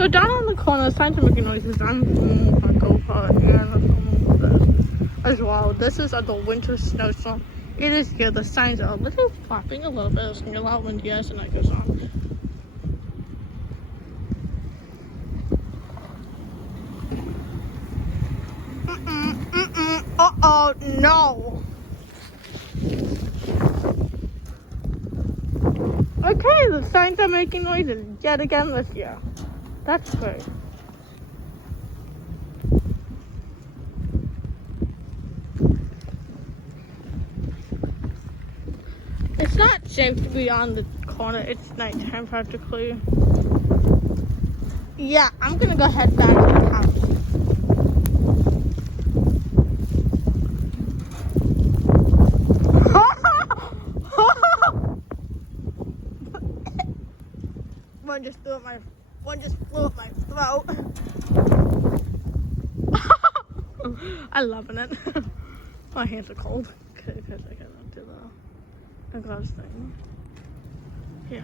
So down on the corner, signs are making noises. I'm filming with my GoPro and I'm filming with this as well. This is the winter snowstorm. It is here. The signs are a little flapping a little bit. It's going to get a lot windy as the night goes on. Uh-oh, no. Okay, the signs are making noises yet again this year. That's great. It's not safe to be on the corner. It's nighttime practically. Yeah, I'm gonna go head back to the house. One just flew up my throat. I'm loving it. My hands are cold because I cannot do the gloves thing. Yeah.